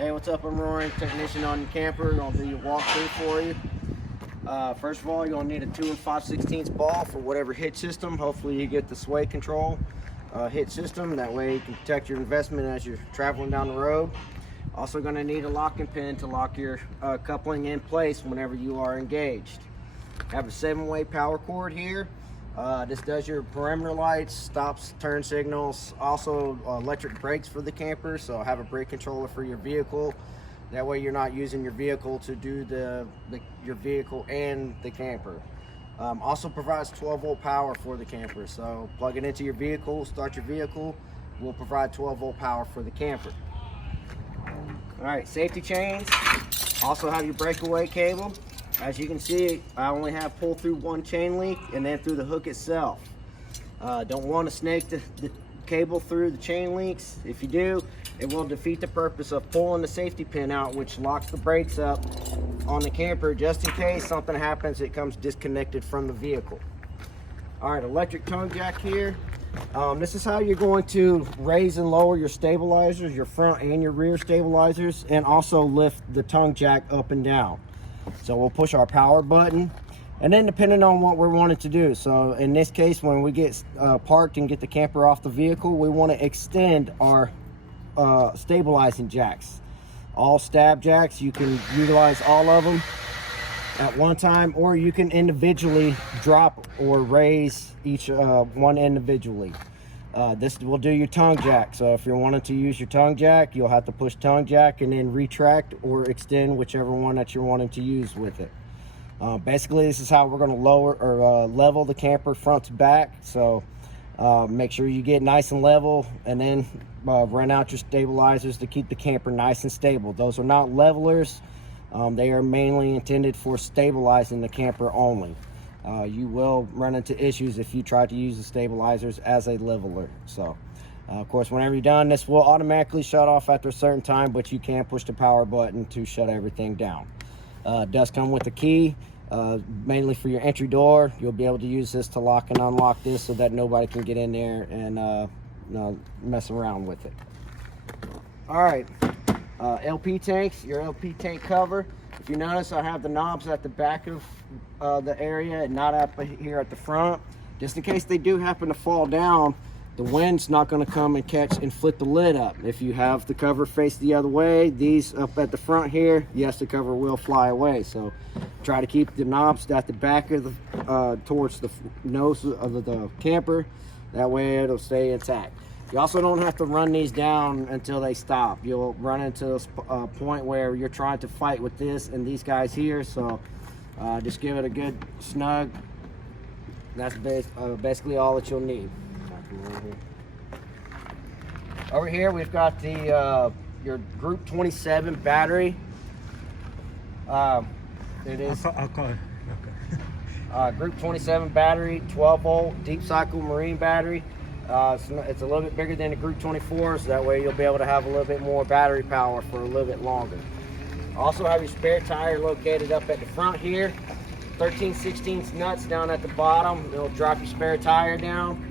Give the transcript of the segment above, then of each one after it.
Hey, what's up? I'm Rory, technician on your camper. Gonna do your walkthrough for you. First of all, you're gonna need a 2 5/16 ball for whatever hitch system. Hopefully you get the sway control hitch system. That way you can protect your investment as you're traveling down the road. Also gonna need a locking pin to lock your coupling in place whenever you are engaged. Have a 7-way power cord here. This does your perimeter lights, stops, turn signals, also electric brakes for the camper. So have a brake controller for your vehicle. That way you're not using your vehicle to do your vehicle and the camper. Also provides 12-volt power for the camper. So plug it into your vehicle, start your vehicle, will provide 12-volt power for the camper. All right, safety chains. Also have your breakaway cable. As you can see, I only have pull through one chain link and then through the hook itself. Don't want to snake the cable through the chain links. If you do, it will defeat the purpose of pulling the safety pin out, which locks the brakes up on the camper just in case something happens, it comes disconnected from the vehicle. All right, electric tongue jack here. This is how you're going to raise and lower your stabilizers, your front and your rear stabilizers, and also lift the tongue jack up and down. So we'll push our power button, and then depending on what we're wanting to do. So in this case, when we get parked and get the camper off the vehicle, we want to extend our stabilizing jacks. All stab jacks, you can utilize all of them at one time, or you can individually drop or raise each one individually. This will do your tongue jack. So if you're wanting to use your tongue jack, you'll have to push tongue jack and then retract or extend whichever one that you're wanting to use with it. Basically, this is how we're going to lower or level the camper front to back. So make sure you get nice and level, and then run out your stabilizers to keep the camper nice and stable. Those are not levelers. They are mainly intended for stabilizing the camper only. You will run into issues if you try to use the stabilizers as a leveler. So of course, whenever you're done, this will automatically shut off after a certain time, but you can push the power button to shut everything down. It does come with a key, mainly for your entry door. You'll be able to use this to lock and unlock this so that nobody can get in there and mess around with it. All right, LP tanks, your LP tank cover. If you notice, I have the knobs at the back of the area and not up here at the front. Just in case they do happen to fall down, the wind's not going to come and catch and flip the lid up. If you have the cover face the other way, these up at the front here, yes, the cover will fly away. So try to keep the knobs at the back of the towards the nose of the camper. That way it'll stay intact. You also don't have to run these down until they stop. You'll run into a point where you're trying to fight with this and these guys here. So just give it a good snug. That's basically all that you'll need. Over here we've got the your Group 27 battery. It is I'll call it. Okay. Group 27 battery, 12-volt deep cycle marine battery. It's a little bit bigger than the Group 24, so that way you'll be able to have a little bit more battery power for a little bit longer. Also have your spare tire located up at the front here. 13/16 nuts down at the bottom. It'll drop your spare tire down.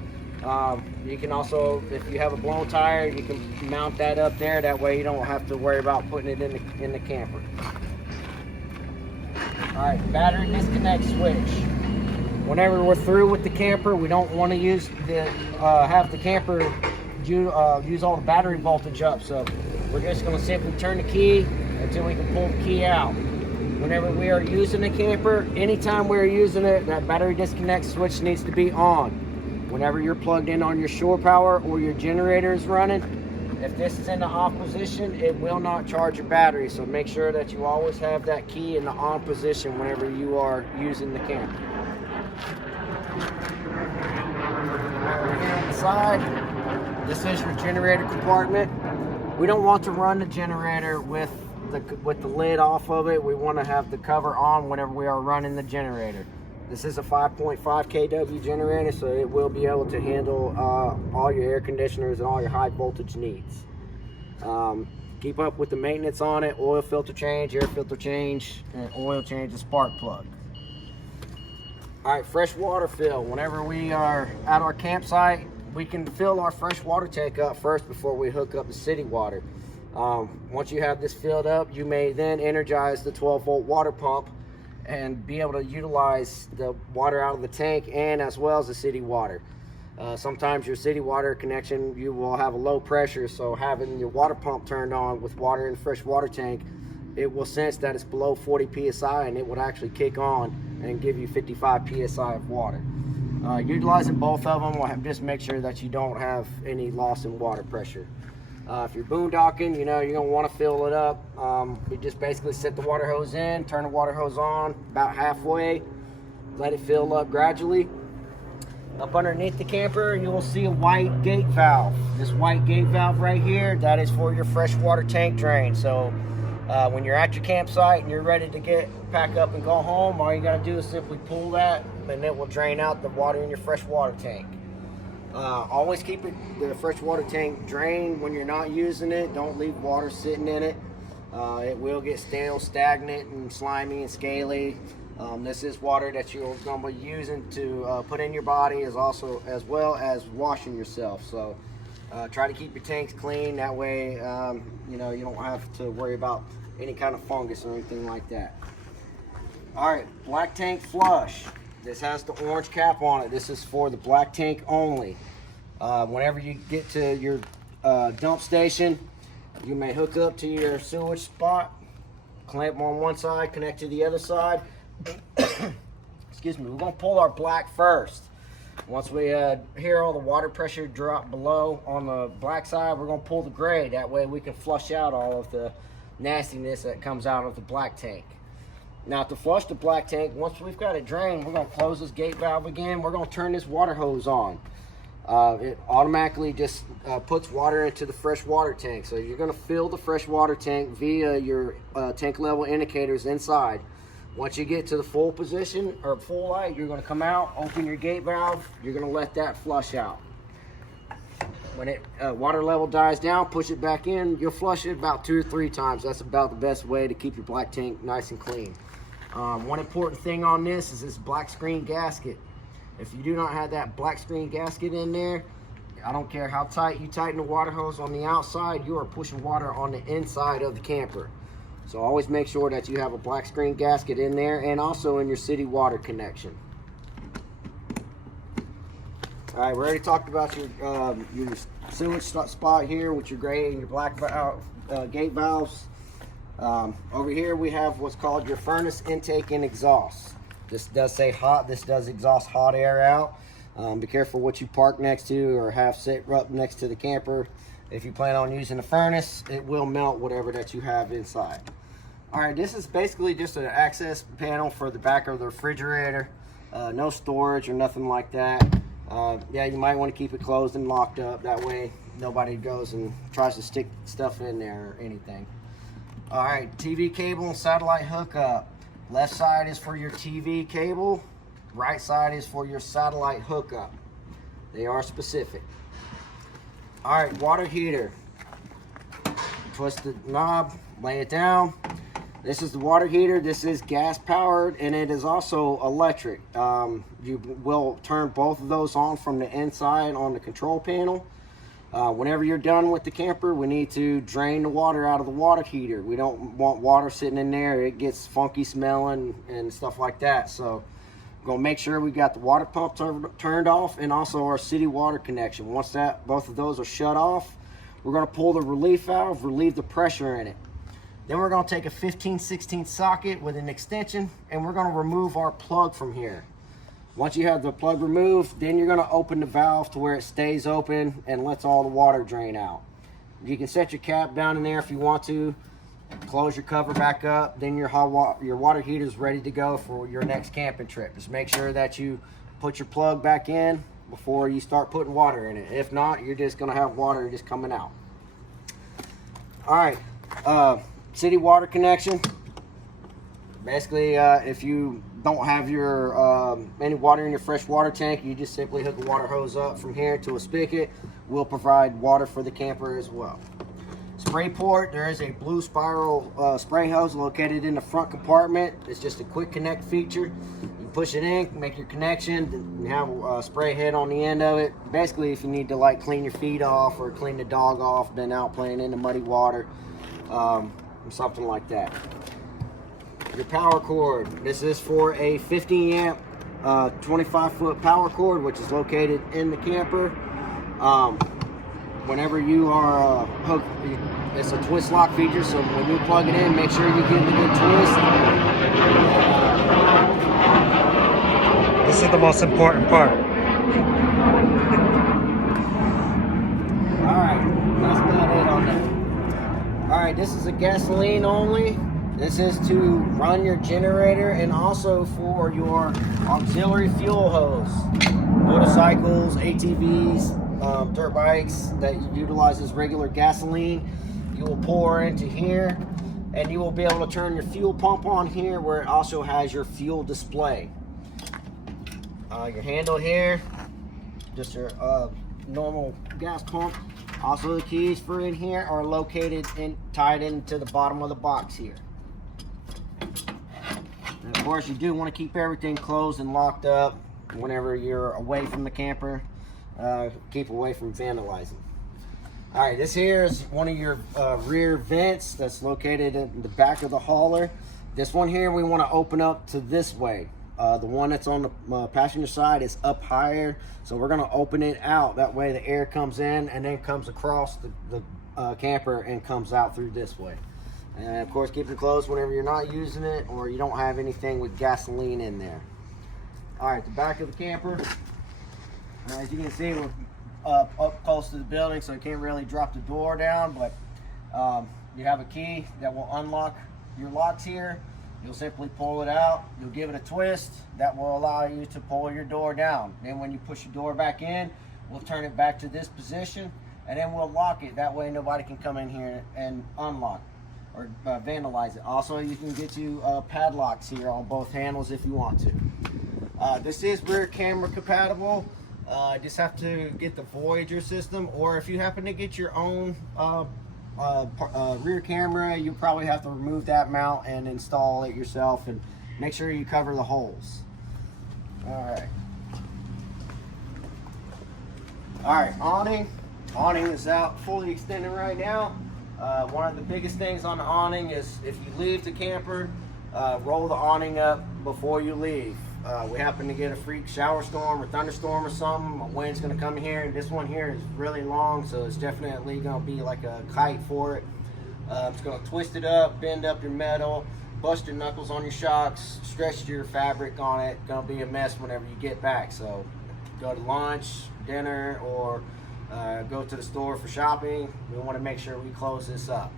You can also, if you have a blown tire, you can mount that up there. That way you don't have to worry about putting it in the camper. All right, battery disconnect switch. Whenever we're through with the camper, we don't want to use have the camper use all the battery voltage up. So we're just going to simply turn the key until we can pull the key out. Whenever we are using the camper, anytime we're using it, that battery disconnect switch needs to be on. Whenever you're plugged in on your shore power or your generator is running, if this is in the off position, it will not charge your battery. So make sure that you always have that key in the on position whenever you are using the camper. Over here on the side, this is your generator compartment. We don't want to run the generator with the lid off of it. We want to have the cover on whenever we are running the generator. This is a 5.5 kW generator, so it will be able to handle all your air conditioners and all your high voltage needs. Keep up with the maintenance on it: oil filter change, air filter change, and oil change, and spark plug. All right, fresh water fill. Whenever we are at our campsite, we can fill our fresh water tank up first before we hook up the city water. Once you have this filled up, you may then energize the 12-volt water pump and be able to utilize the water out of the tank and as well as the city water. Sometimes your city water connection, you will have a low pressure, so having your water pump turned on with water in the fresh water tank, it will sense that it's below 40 psi and it would actually kick on and give you 55 psi of water. Utilizing both of them will just make sure that you don't have any loss in water pressure. If you're boondocking, you know, you're going to want to fill it up. You just basically set the water hose in, turn the water hose on about halfway, let it fill up gradually. Up underneath the camper, you will see a white gate valve. This white gate valve right here, that is for your freshwater tank drain. So when you're at your campsite and you're ready to pack up and go home, all you got to do is simply pull that and it will drain out the water in your freshwater tank. Always keep the freshwater tank drained when you're not using it. Don't leave water sitting in it. It will get stale, stagnant, and slimy and scaly. This is water that you're going to be using to put in your body as well as washing yourself. So try to keep your tanks clean. That way, you know, you don't have to worry about any kind of fungus or anything like that. All right, black tank flush. This has the orange cap on it. This is for the black tank only. Whenever you get to your dump station, you may hook up to your sewage spot, clamp on one side, connect to the other side. Excuse me, we're gonna pull our black first. Once we hear all the water pressure drop below on the black side, we're gonna pull the gray. That way we can flush out all of the nastiness that comes out of the black tank. Now to flush the black tank, once we've got it drained, we're gonna close this gate valve again. We're gonna turn this water hose on. It automatically just puts water into the fresh water tank. So you're gonna fill the fresh water tank via your tank level indicators inside. Once you get to the full position or full light, you're gonna come out, open your gate valve, you're gonna let that flush out. When it water level dies down, push it back in. You'll flush it about 2 or 3 times. That's about the best way to keep your black tank nice and clean. One important thing on this is this black screen gasket. If you do not have that black screen gasket in there, I don't care how tight you tighten the water hose on the outside, you are pushing water on the inside of the camper. So always make sure that you have a black screen gasket in there and also in your city water connection. All right, we already talked about your sewage spot here with your gray and your black gate valves. Over here we have what's called your furnace intake and exhaust. This does say hot. This does exhaust hot air out. Be careful what you park next to or have sit up next to the camper. If you plan on using the furnace, it will melt whatever that you have inside. All right, this is basically just an access panel for the back of the refrigerator. No storage or nothing like that. Yeah, you might want to keep it closed and locked up. That way nobody goes and tries to stick stuff in there or anything. All right, TV cable and satellite hookup. Left side is for your TV cable. Right side is for your satellite hookup. They are specific. All right, water heater. Twist the knob, lay it down. This is the water heater. This is gas powered and it is also electric. You will turn both of those on from the inside on the control panel. Whenever you're done with the camper, we need to drain the water out of the water heater. We don't want water sitting in there. It gets funky smelling and stuff like that. So we're gonna make sure we got the water pump turned off and also our city water connection. Once both of those are shut off, we're gonna pull the relief valve, relieve the pressure in it. Then we're gonna take a 15/16 socket with an extension and we're gonna remove our plug from here. Once you have the plug removed, then you're gonna open the valve to where it stays open and lets all the water drain out. You can set your cap down in there if you want to, close your cover back up, then your water heater is ready to go for your next camping trip. Just make sure that you put your plug back in before you start putting water in it. If not, you're just gonna have water just coming out. All right, city water connection. Basically, if you don't have your any water in your fresh water tank, you just simply hook a water hose up from here to a spigot. We'll provide water for the camper as well. Spray port, there is a blue spiral spray hose located in the front compartment. It's just a quick connect feature. You push it in, make your connection, and have a spray head on the end of it. Basically, if you need to like clean your feet off or clean the dog off, been out playing in the muddy water, something like that. Your power cord. This is for a 50 amp 25-foot power cord, which is located in the camper. Whenever you are hooked, it's a twist lock feature, so when you plug it in, make sure you give it a good twist. This is the most important part. Alright, that's about it on that. Alright, this is a gasoline only. This is to run your generator and also for your auxiliary fuel hose. Motorcycles, ATVs, dirt bikes that utilizes regular gasoline, you will pour into here, and you will be able to turn your fuel pump on here where it also has your fuel display. Your handle here, just your normal gas pump. Also the keys for in here are located and tied into the bottom of the box here. And of course you do want to keep everything closed and locked up whenever you're away from the camper. Keep away from vandalizing. Alright, this here is one of your rear vents that's located in the back of the hauler. This one here we want to open up to this way. The one that's on the passenger side is up higher, so we're going to open it out. That way the air comes in and then comes across the camper and comes out through this way. And of course keep it closed whenever you're not using it or you don't have anything with gasoline in there. Alright, the back of the camper. As you can see, we're up close to the building, so you can't really drop the door down, but you have a key that will unlock your locks here. You'll simply pull it out, you'll give it a twist, that will allow you to pull your door down. Then when you push your door back in, we'll turn it back to this position, and then we'll lock it. That way nobody can come in here and unlock or vandalize it. Also, you can get you padlocks here on both handles if you want to. This is rear camera compatible. Just have to get the Voyager system, or if you happen to get your own rear camera, you probably have to remove that mount and install it yourself, and make sure you cover the holes. Alright, awning is out fully extended right now. One of the biggest things on the awning is if you leave the camper, roll the awning up before you leave. We happen to get a freak shower storm or thunderstorm or something, a wind's going to come here, and this one here is really long, so it's definitely going to be like a kite for it. It's going to twist it up, bend up your metal, bust your knuckles on your shocks, stretch your fabric on it. Going to be a mess whenever you get back. So go to lunch, dinner, or go to the store for shopping. We want to make sure we close this up.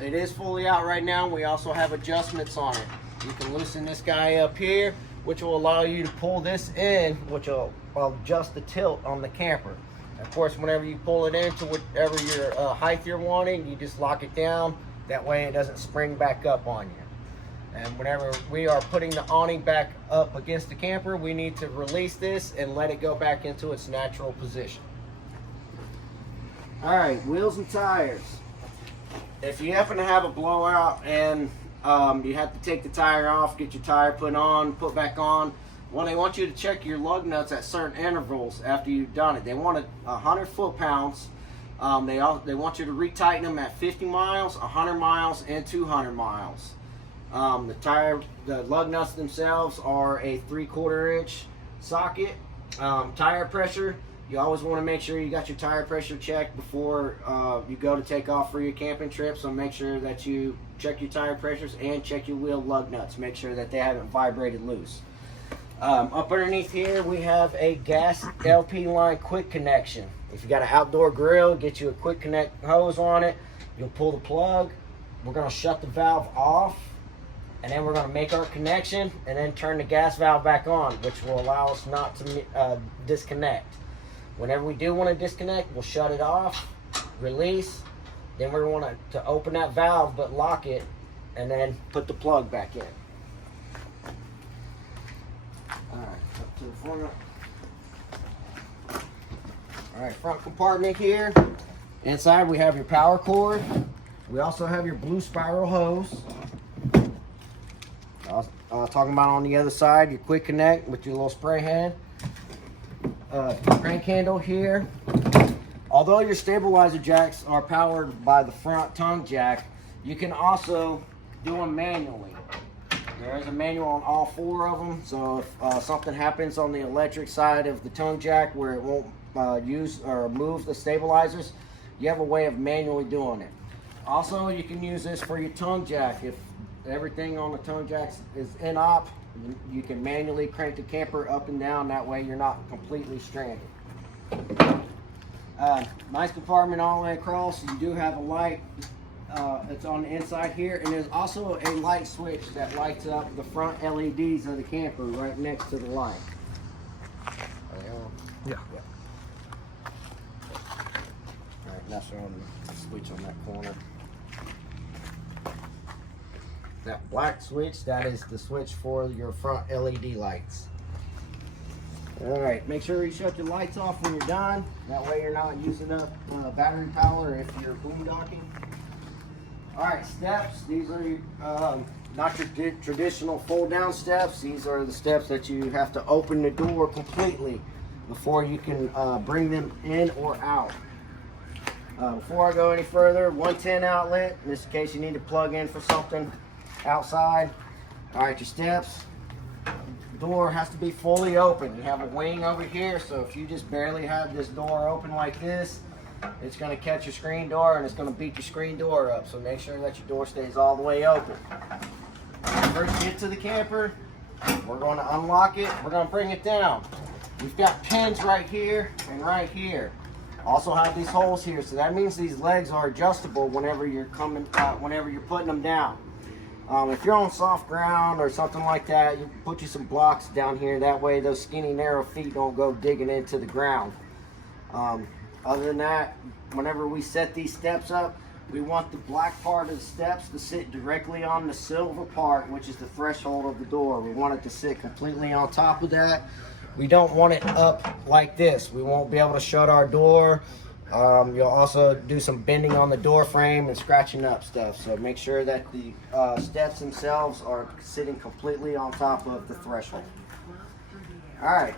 It is fully out right now. We also have adjustments on it. You can loosen this guy up here, which will allow you to pull this in, which will adjust the tilt on the camper. Of course, whenever you pull it into whatever your height you're wanting, you just lock it down. That way it doesn't spring back up on you. And whenever we are putting the awning back up against the camper, we need to release this and let it go back into its natural position. All right, wheels and tires. If you happen to have a blowout and you have to take the tire off, get your tire put on, put back on. Well, they want you to check your lug nuts at certain intervals after you've done it. They want it 100 foot-pounds. They want you to retighten them at 50 miles, 100 miles, and 200 miles. The lug nuts themselves are a 3/4 inch socket. Tire pressure, you always want to make sure you got your tire pressure checked before you go to take off for your camping trip. So make sure that you check your tire pressures and check your wheel lug nuts. Make sure that they haven't vibrated loose. Up underneath here, we have a gas LP line quick connection. If you got an outdoor grill, get you a quick connect hose on it. You'll pull the plug. We're going to shut the valve off, and then we're going to make our connection and then turn the gas valve back on, which will allow us not to disconnect. Whenever we do want to disconnect, we'll shut it off, release, then we're going to open that valve but lock it, and then put the plug back in. Alright, up to the front. Alright, front compartment here. Inside we have your power cord. We also have your blue spiral hose. Talking about on the other side, your quick connect with your little spray head. Crank handle here. although your stabilizer jacks are powered by the front tongue jack, you can also do them manually. There is a manual on all 4 of them, so if something happens on the electric side of the tongue jack where it won't use or move the stabilizers, you have a way of manually doing it. Also, you can use this for your tongue jack. If everything on the tongue jack is in op, you can manually crank the camper up and down. That way you're not completely stranded. Nice compartment all the way across. You do have a light. It's on the inside here, and there's also a light switch that lights up the front LEDs of the camper right next to the light. Yeah. Alright, now show them the switch on that corner. That black switch, that is the switch for your front LED lights. Alright, make sure you shut your lights off when you're done. That way you're not using up battery power if you're boondocking. Alright, steps. These are not your traditional fold down steps. These are the steps that you have to open the door completely before you can bring them in or out. Before I go any further, 110 outlet, in this case you need to plug in for something outside. Alright, your steps. Door has to be fully open. You have a wing over here, so if you just barely have this door open like this, it's going to catch your screen door and it's going to beat your screen door up. So make sure that your door stays all the way open. When you first get to the camper, we're going to unlock it. We're going to bring it down. We've got pins right here and right here. Also have these holes here, so that means these legs are adjustable whenever you're putting them down. If you're on soft ground or something like that, you put you some blocks down here. That way those skinny, narrow feet don't go digging into the ground. Other than that, whenever we set these steps up, we want the black part of the steps to sit directly on the silver part, which is the threshold of the door. We want it to sit completely on top of that. We don't want it up like this. We won't be able to shut our door. You'll also do some bending on the door frame and scratching up stuff. So make sure that the steps themselves are sitting completely on top of the threshold. All right.